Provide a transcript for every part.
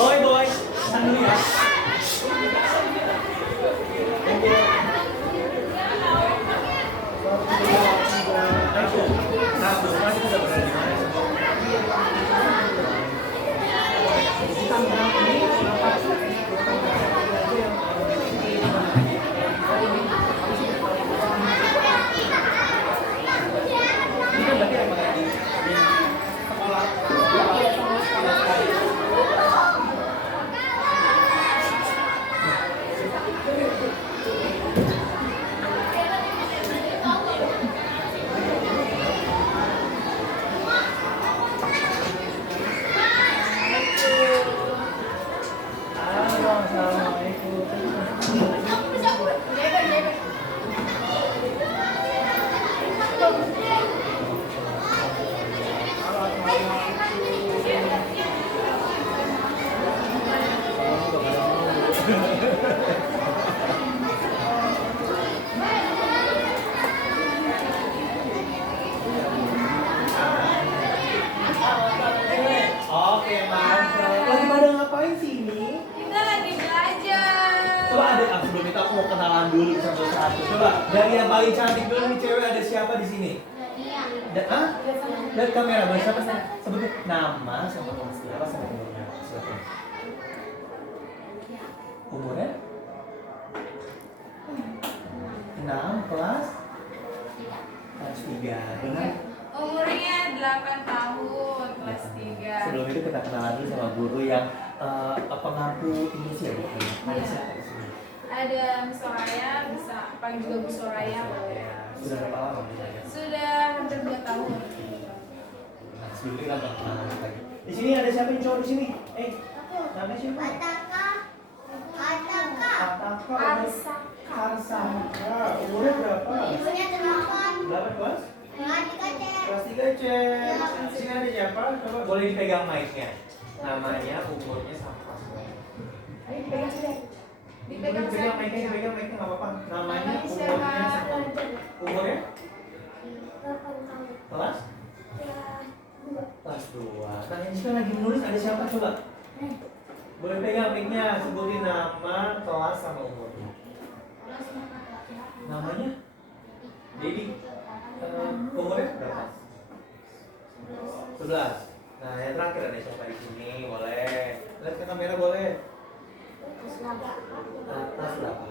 Boy, tahan dulu ya. Nah, masih udah berada di mana? Oke, mantap. Lagi pada ngapain sih ini? Kita lagi belajar. Coba sebelum itu aku mau kenalan dulu satu-satu. Coba dari yang paling cantik dulu nih cewek, ada siapa di sini? Lihat kamera, boleh siapa sih? Sebutin nama sama kelas berapa sama umurnya. Silakan. Umurnya? 6 kelas 3. Benar? Umurnya 8 tahun, kelas 3. Sebelum itu kita kenalan dulu sama guru yang pengampu Indonesia ya, Bu. Ada siapa di sini? Ada Miss Soraya, bisa panggil juga Bu Soraya. Sudah berapa lama belajar? Sudah hampir 2 tahun. Nah, sebelum kita kenalan lagi. Di sini ada siapa yang cowok di sini? Namanya siapa? Arsaka. Umurnya berapa? Umurnya 8. 8 kelas? Kelas 3 C. Sini ada siapa? Coba boleh dipegang mic-nya. Namanya, umurnya sama. Dipegang Dipegang mic-nya nggak apa-apa. Namanya, umurnya sama. Umurnya? Kelas? Kelas 2. Nah, yang sekarang lagi menulis ada siapa coba? Boleh pegang mic-nya, sebutin nama, kelas, sama umurnya. Namanya? Dedi. Umurnya berapa? 11. Nah, yang terakhir ada siapa di sini? Boleh. Lihat ke kamera boleh. Kelas berapa?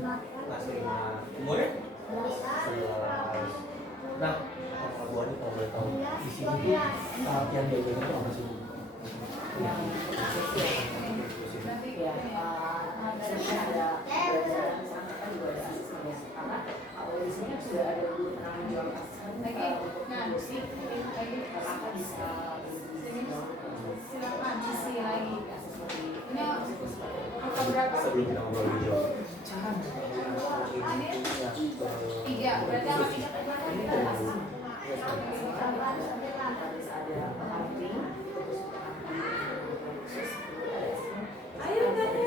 Kelas 5. Umurnya? 11. Nah, Pak Buani kalau boleh tahu di sini yang diajarin itu apa sih? Di sini sudah ada guru penanggung jawab lagi ngisi silakan isi lagi. Ini angka berapa? Sebelum kita ngobrol lebih jauh. 3, berarti angka 3 ayo tanya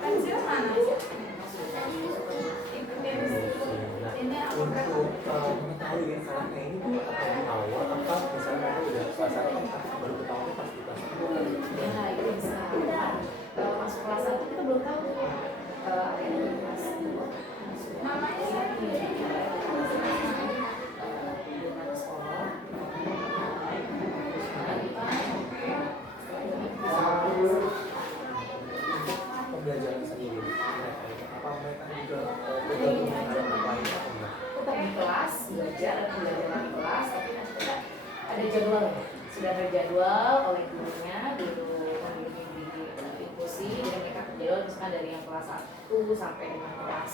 pensil mana? Ini apa berapa? Untuk mengetahui yang salah kayak ini tuh apa di awal apa misalnya mereka udah pasar baru ketahuan pas di kelas ya itu bisa masuk kelas 1 kita belum tahu akhirnya di kelas 2 Namanya siapa? pembelajaran sendiri apa mereka juga bergabung dengan apa lain atau enggak? tetap di kelas belajar dan pembelajaran di kelas tapi nanti kita ada jadwal sudah ada jadwal oleh gurunya guru pembimbing di inklusi dan mereka jadwal misalkan dari yang kelas 1 sampai dengan kelas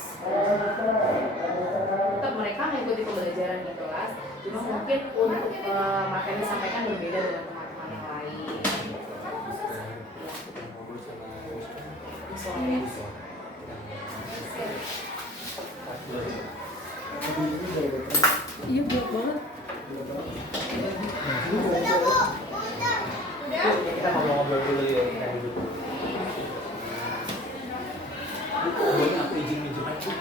tetap mereka mengikuti pembelajaran di kelas cuma mungkin untuk materi disampaikan berbeda dengan teman-teman yang lain soalnya Iya, berat banget. Kita ngobrol dulu ya kita duduk. Boleh aku izin minjem aja.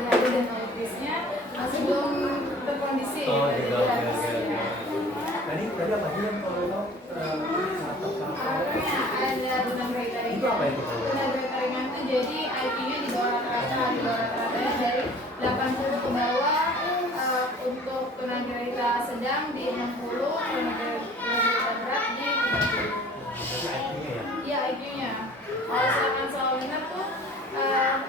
adik-adik dan autisnya masih belum terkondisi. Oh, Jadi gitu. Oke, harus, oke, oke. ya. Tadi apa aja yang kalau tahu? Ada tunagrahita ringan. Itu apa itu? Tunagrahita ringan itu jadi IQ-nya di bawah rata-rata dari 80 ke bawah. Untuk tunagrahita sedang di 60, tunagrahita berat di 30. IQ-nya ya? Iya, IQ-nya. Kalau misalkan soal minat tuh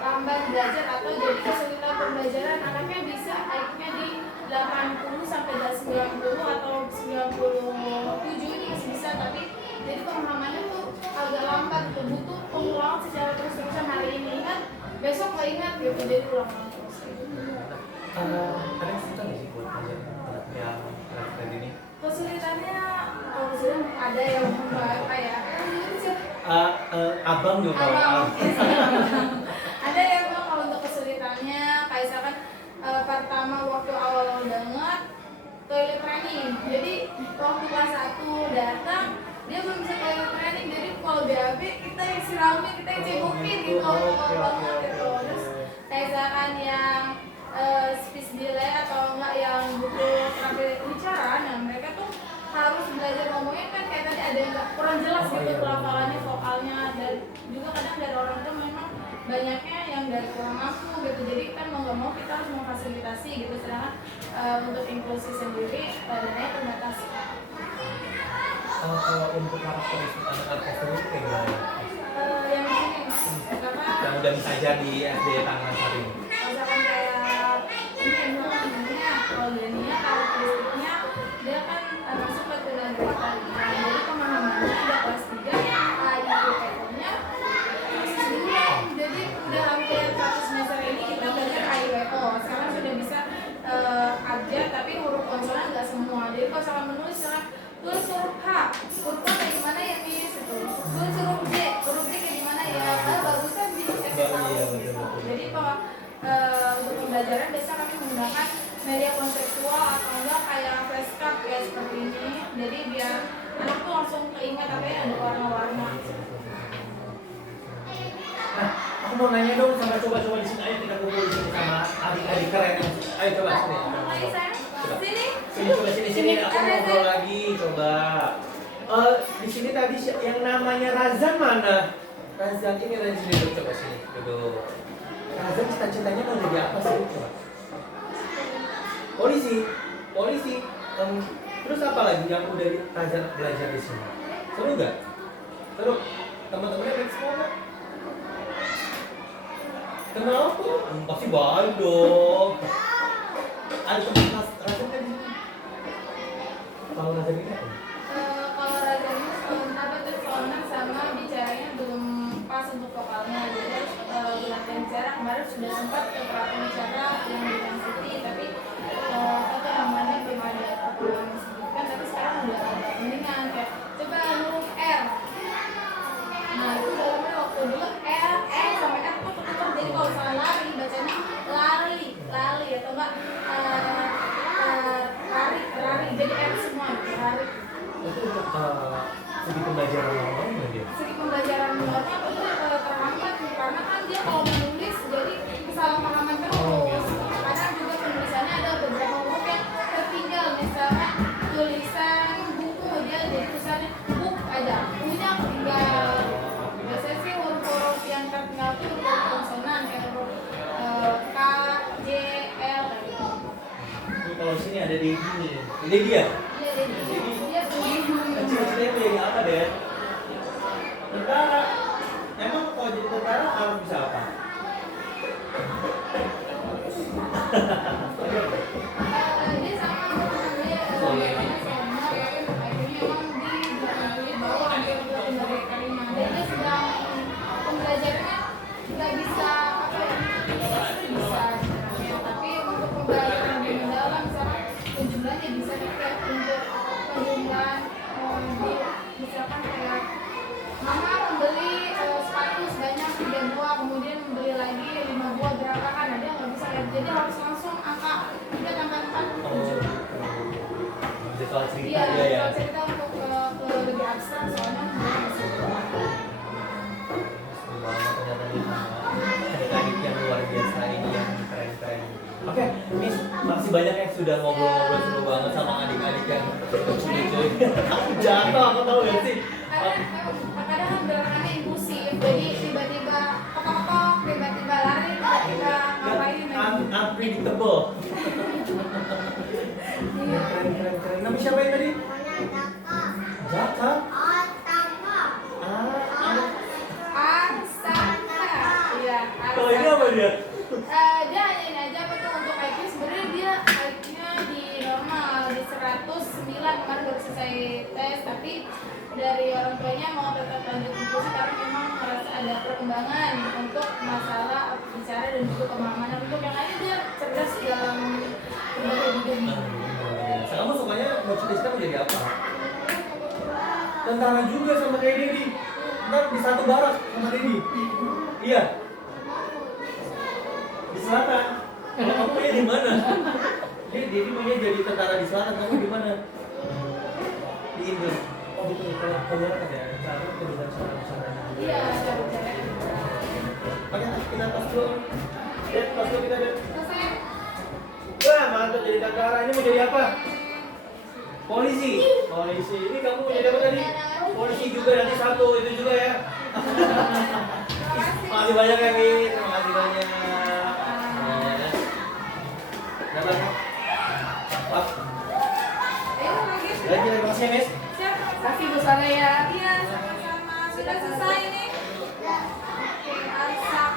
lambat belajar atau jadi kesulitan pembelajaran, anaknya bisa IQ-nya di 80 sampai 90 atau 97 ini masih bisa, tapi jadi pemahamannya tuh agak lambat tuh, butuh pengulangan secara terus-terusan. Hari ini ingat, besok nggak ingat gitu, jadi ulang-ulang terus gitu. Ada kesulitan nggak sih buat belajar anak yang berat ini? Kesulitannya kalau sudah ada yang apa ya? Abang juga Abang, kalau ada yang bilang kalau untuk kesulitannya kayak misalkan pertama waktu awal banget toilet training, jadi waktu kelas 1 datang dia belum bisa toilet training, jadi kalau BAB kita yang siramin, kita yang cebukin gitu, awal banget gitu. Terus kayak misalkan yang speech delay atau enggak yang butuh terapi bicara, nah mereka tuh harus belajar ngomongnya kan kayak tadi ada yang kurang jelas gitu pelafalannya, vokalnya, dan juga kadang dari orang itu memang banyaknya yang dari kurang mampu gitu, jadi kan mau nggak mau kita harus memfasilitasi gitu, sedangkan untuk inklusi sendiri dananya terbatas. kalau untuk karakteristik anak-anak SD itu kayak gimana? Yang di sini karena Yang udah bisa ajar di SD Tangerang Sari ini? misalkan kayak ini namanya kalau Dania karakteristiknya dia kan masuk ke tunagrahita ringan, jadi pemahamannya udah kelas 3, IQ-nya masih dulu, jadi udah hampir 100 semester ini kita belajar IWO, sekarang sudah bisa abjad tapi huruf konsonan nggak semua, jadi kalau misalkan menulis misalkan tulis huruf H, huruf H kayak gimana ya Miss, itu tulis huruf J kayak gimana ya, bagusan di kasih tahu gitu. Jadi kalau untuk pembelajaran biasa kami menggunakan media konseptual atau enggak kayak flashcard kayak seperti ini, jadi biar anak tuh langsung keinget apa ya, ada warna-warna. Nah, aku mau nanya dong sama coba-coba di sini, ayo kita kumpul di sini sama adik-adik keren. Ayo coba sini. Ayo sayang, sini. Sini, aku ngobrol lagi, coba. Di sini tadi yang namanya Razan mana? Razan ini dari sini dulu, coba sini, duduk. Razan cita-citanya mau jadi apa sih? Coba. Polisi. Terus apa lagi yang udah Razan belajar di sini? Seru gak? Seru. Teman-temannya baik semua gak? Kenapa? Pasti baik dong. Ada teman Razan kan di sini? Kalau Razan ini apa? Kalau Razan ini apa tuh soalnya sama bicaranya belum pas untuk vokalnya, jadi harus latihan bicara. Kemarin sudah sempat ke terapi bicara yang di City, tapi itu namanya belum ada apa yang disebutkan, tapi sekarang udah ada mendingan kayak coba huruf R. Nah itu dalamnya waktu dulu R sampai R tuh ketukar, jadi kalau misalnya lari bacanya lali atau enggak rari, jadi R semua gitu, rari. Itu untuk segi pembelajaran normal nggak dia? Segi pembelajaran normal itu terhambat karena kan dia kalau menulis jadi kesalahpahaman terus. Kadang juga penulisannya ada beberapa huruf yang tertinggal, misalnya tulisan buku dia jadi tulisannya book aja, punya ketinggal. Biasanya sih huruf-huruf yang tertinggal itu huruf konsonan kayak huruf K, J, L kayak gitu. Ini kalau sini ada Dedi nih. Dedi ya? Dia Cita-citanya mau jadi apa deh? Tentara. Emang kalau jadi tentara harus bisa apa? dia sama dia sama akhirnya emang di bawah hampir ke tunagrahita ringan, dan dia sedang pembelajarannya nggak bisa apa ya, bisa sebenarnya, tapi untuk pembelajaran lebih mendalam misalkan penjumlahannya bisa kayak untuk penjumlahan misalkan kayak mama membeli sepatu sebanyak 3 buah, kemudian membeli lagi 5 buah berapa kan, ada yang nggak bisa lihat, jadi harus langsung angka 3 tambah 4 7. Jadi soal cerita Iya, dia ya. kalau cerita untuk ke lebih abstrak soalnya masih Seru banget ternyata nih sama adik-adik yang luar biasa ini yang keren-keren. banyak yang sudah ngobrol-ngobrol seru banget sama adik-adik yang lucu-lucu. Aku jatuh, aku tahu ya sih. Kadang kan gerakannya impulsif, jadi tiba-tiba ketok-ketok, tiba-tiba lari, tiba-tiba ngapain Unpredictable. Iya. Keren. Nama siapa yang tadi? Jaka. Arsaka. Iya, Kalau ini apa dia? Dia hanya ini aja apa tuh untuk IQ, sebenarnya dia IQ-nya di normal di 109, kemarin baru selesai tes, tapi dari orang tuanya mau tetap lanjut inklusi karena memang merasa ada perkembangan untuk masalah bicara dan juga pemahaman. Untuk yang lain dia cerdas dalam berbagai bidang. Kamu sukanya mau cita-cita menjadi apa? Tentara juga sama kayak Dedi. Ntar di satu barak sama Dedi. Iya. Di selatan. Kalau kamu ya di mana? Dedi maunya jadi tentara di selatan. Kamu di mana? Di Indo. Oh betul. Kalau kan ya. Cara kebetulan cara-caranya. Iya, cara-cara. Oke, kita tos dulu. Ya, tos dulu kita deh. Selesai. Wah, mantap jadi tentara. Ini mau jadi apa? Polisi. Ini kamu mau jadi apa tadi? Polisi juga nanti satu itu juga ya. Makasih. Makasih banyak ya, Min. Terima kasih banyak. Dapat. Wah, Ayo, lagi. lagi terima kasih, Miss. Siap. Kasih Bu Soraya. Iya, sama-sama. Sudah selesai nih. Oke, Arsa